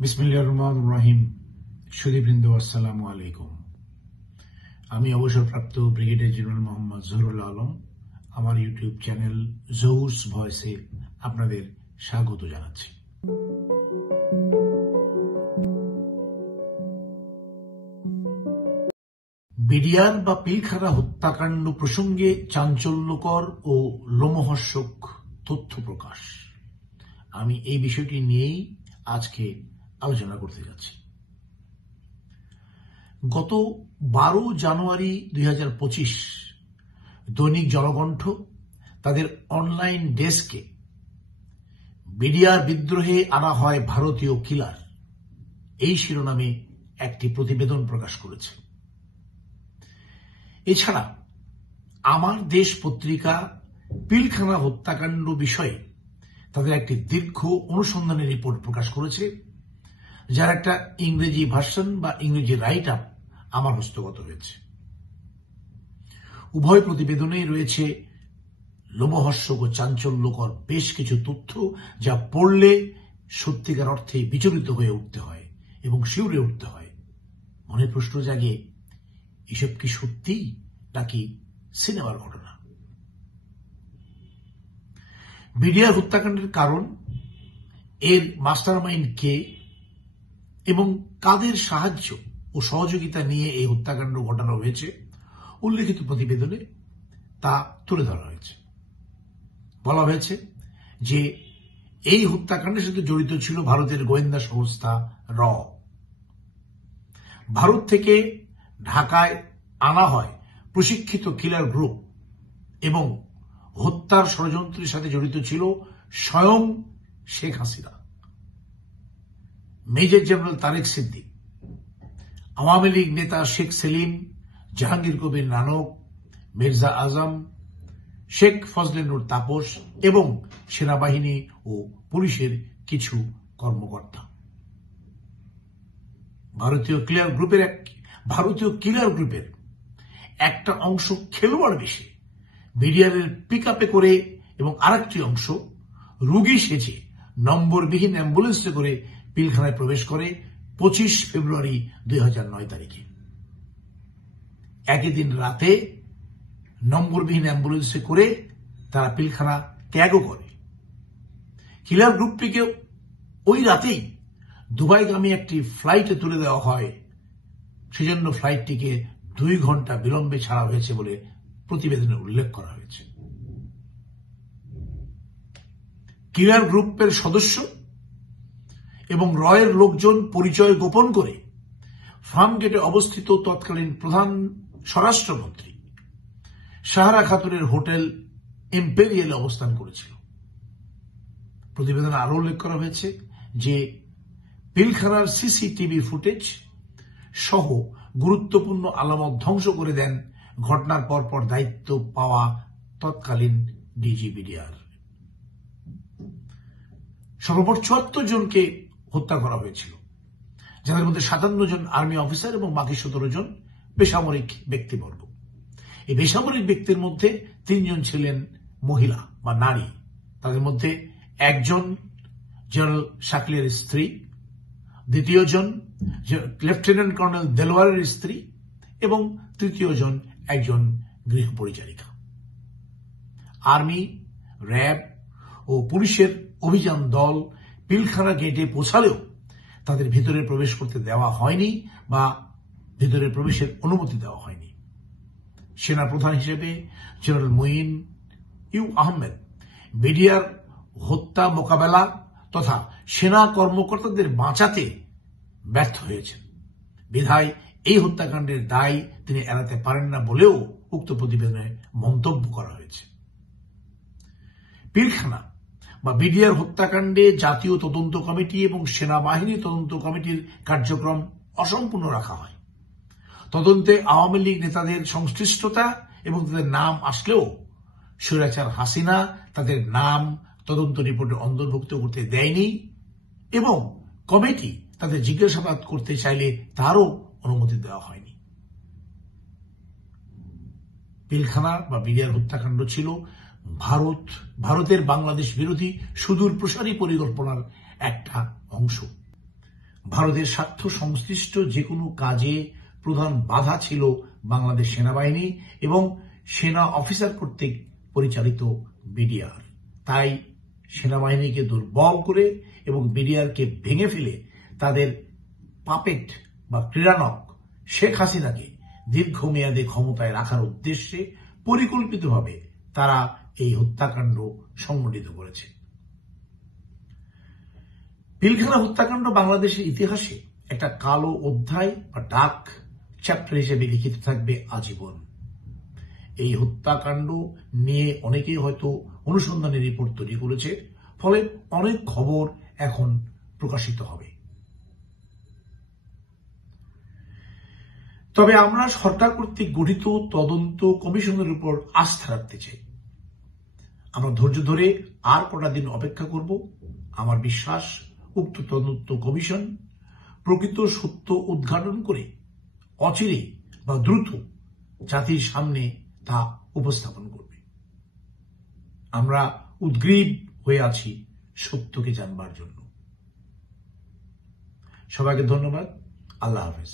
বিসমিল্লাহির রহমানির রহিম। সুধীবৃন্দ, আসসালামু আলাইকুম। আমি অবসরপ্রাপ্ত ব্রিগেডিয়ার জেনারেল মোহাম্মদ জহুরুল আলম। আমার ইউটিউব চ্যানেল জহুরস ভয়েসে আপনাদের স্বাগত জানাচ্ছি। বিডিআর বা পিলখানা হত্যাকাণ্ড প্রসঙ্গে চাঞ্চল্যকর ও লোমহর্ষক তথ্য প্রকাশ। আমি এই বিষয়টি নিয়েই আজকে আলোচনা করতে যাচ্ছি। গত 12 জানুয়ারি 2025 দৈনিক জনকণ্ঠ তাদের অনলাইন ডেস্কে বিডিআর বিদ্রোহে আনা হয় ভারতীয় কিলার, এই শিরোনামে একটি প্রতিবেদন প্রকাশ করেছে। এছাড়া আমার দেশ পত্রিকা পিলখানা হত্যাকাণ্ড বিষয়ে তাদের একটি দীর্ঘ অনুসন্ধানী রিপোর্ট প্রকাশ করেছে, যার একটা ইংরেজি ভার্সন বা ইংরেজি রাইট আপ আমার হস্তগত হয়েছে। উভয় প্রতিবেদনেই রয়েছে লোমহর্ষক ও চাঞ্চল্যকর বেশ কিছু তথ্য, যা পড়লে সত্যিকার অর্থে বিচলিত হয়ে উঠতে হয় এবং শিউরে উঠতে হয়। মনে প্রশ্ন জাগে, এসব কি সত্যি নাকি সিনেমার ঘটনা? বিডিআর হত্যাকাণ্ডের কারণ, এর মাস্টারমাইন্ড কে এবং কাদের সাহায্য ও সহযোগিতা নিয়ে এই হত্যাকাণ্ড ঘটানো হয়েছে, উল্লেখিত প্রতিবেদনে তা তুলে ধরা হয়েছে। বলা হয়েছে যে এই হত্যাকাণ্ডের সাথে জড়িত ছিল ভারতের গোয়েন্দা সংস্থা র। ভারত থেকে ঢাকায় আনা হয় প্রশিক্ষিত কিলার গ্রুপ এবং হত্যার ষড়যন্ত্রের সাথে জড়িত ছিল স্বয়ং শেখ হাসিনা, মেজর জেনারেল তারেক সিদ্দিক, আওয়ামী লীগ নেতা শেখ সেলিম, জাহাঙ্গীর কবির নানক, মির্জা আজম, শেখ ফজলে নূর তাপস এবং সেনাবাহিনী ও পুলিশের কিছু কর্মকর্তা। ভারতীয় কিলার গ্রুপের একটা অংশ খেলোয়াড় বেশে বিডিআরের পিকআপে করে এবং আরেকটি অংশ রুগী সেজে নম্বরবিহীন অ্যাম্বুলেন্সে করে পিলখানায় প্রবেশ করে 25 ফেব্রুয়ারি 2009 তারিখে। একই দিন রাতে নম্বরবিহীন অ্যাম্বুলেন্সে করে তারা পিলখানা ত্যাগও করে। কিলার গ্রুপটিকে ওই রাতেই দুবাইগামী একটি ফ্লাইটে তুলে দেওয়া হয়, সেজন্য ফ্লাইটটিকে 2 ঘন্টা বিলম্বে ছাড়া হয়েছে বলে প্রতিবেদনে উল্লেখ করা হয়েছে। কিলার গ্রুপের সদস্য এবং রয়ের লোকজন পরিচয় গোপন করে ফার্মগেটে অবস্থিত তৎকালীন প্রধান স্বরাষ্ট্রমন্ত্রী সাহারা খাতুনের হোটেল ইম্পেরিয়ালে অবস্থান করেছিল। প্রতিবেদনে আরো উল্লেখ করা হয়েছে যে পিলখানার সিসিটিভি ফুটেজ সহ গুরুত্বপূর্ণ আলামত ধ্বংস করে দেন ঘটনার পরপর দায়িত্ব পাওয়া তৎকালীন ডিজি বিডিআর। সর্বমোট 74 জনকে হত্যা করা হয়েছিল, যাদের মধ্যে 57 জন আর্মি অফিসার এবং বাকি 17 জন বেসামরিক ব্যক্তিবর্গ। এই বেসামরিক ব্যক্তির মধ্যে 3 জন ছিলেন মহিলা বা নারী। তাদের মধ্যে একজন জেনারেল শাকলিয়ার স্ত্রী, দ্বিতীয় জন লেফটেন্যান্ট কর্নেল দেলোয়ারের স্ত্রী এবং তৃতীয় জন একজন গৃহ পরিচারিকা। আর্মি, র্যাব ও পুলিশের অভিযান দল পিলখানা গেটে পৌঁছালেও তাদের ভিতরে প্রবেশ করতে দেওয়া হয়নি বা ভিতরে প্রবেশের অনুমতি দেওয়া হয়নি। সেনা প্রধান হিসেবে জেনারেল মুইন ইউ আহমেদ বিডিআর হত্যা মোকাবেলা তথা সেনা কর্মকর্তাদের বাঁচাতে ব্যর্থ হয়েছেন বিধায় এই হত্যাকাণ্ডের দায় তিনি এড়াতে পারেন না বলেও উক্ত প্রতিবেদনে মন্তব্য করা হয়েছে। পিলখানা বা বিডিআর হত্যাকাণ্ডে জাতীয় তদন্ত কমিটি এবং সেনাবাহিনী তদন্ত কমিটির কার্যক্রম অসম্পূর্ণ রাখা হয়। তদন্তে আওয়ামী লীগ নেতাদের সংশ্লিষ্টতা এবং তাদের নাম আসলেও স্বৈরাচার হাসিনা তাদের নাম তদন্ত রিপোর্টে অন্তর্ভুক্ত করতে দেয়নি এবং কমিটি তাদের জিজ্ঞাসাবাদ করতে চাইলে তারও অনুমতি দেওয়া হয়নি। পিলখানা বা বিডিআর হত্যাকাণ্ড ছিল ভারতের বাংলাদেশ বিরোধী সুদূর প্রসারী পরিকল্পনার একটা অংশ। ভারতের স্বার্থ সংশ্লিষ্ট যে কোনো কাজে প্রধান বাধা ছিল বাংলাদেশ সেনাবাহিনী এবং সেনা অফিসার কর্তৃক পরিচালিত বিডিআর। তাই সেনাবাহিনীকে দুর্বল করে এবং বিডিআরকে ভেঙে ফেলে তাদের পাপেট বা ক্রীড়ানক শেখ হাসিনাকে দীর্ঘমেয়াদে ক্ষমতায় রাখার উদ্দেশ্যে পরিকল্পিতভাবে তারা এই হত্যাকাণ্ড সংঘটিত করেছে। পিলখানা হত্যাকাণ্ড বাংলাদেশের ইতিহাসে একটা কালো অধ্যায় বা ডার্ক চ্যাপ্টার হিসেবে লিখিত থাকবে আজীবন। এই হত্যাকাণ্ড নিয়ে অনেকেই হয়তো অনুসন্ধানী রিপোর্ট তৈরি করেছে, ফলে অনেক খবর এখন প্রকাশিত হবে। তবে আমরা সরকার কর্তৃক গঠিত তদন্ত কমিশনের উপর আস্থা রাখতে চাই। আমরা ধৈর্য ধরে আর কটা দিন অপেক্ষা করব। আমার বিশ্বাস উক্ত তদন্ত কমিশন প্রকৃত সত্য উদ্ঘাটন করে অচিরে বা দ্রুত জাতির সামনে তা উপস্থাপন করবে। আমরা উদ্গ্রীব হয়ে আছি সত্যকে জানবার জন্য। সবাইকে ধন্যবাদ। আল্লাহ হাফেজ।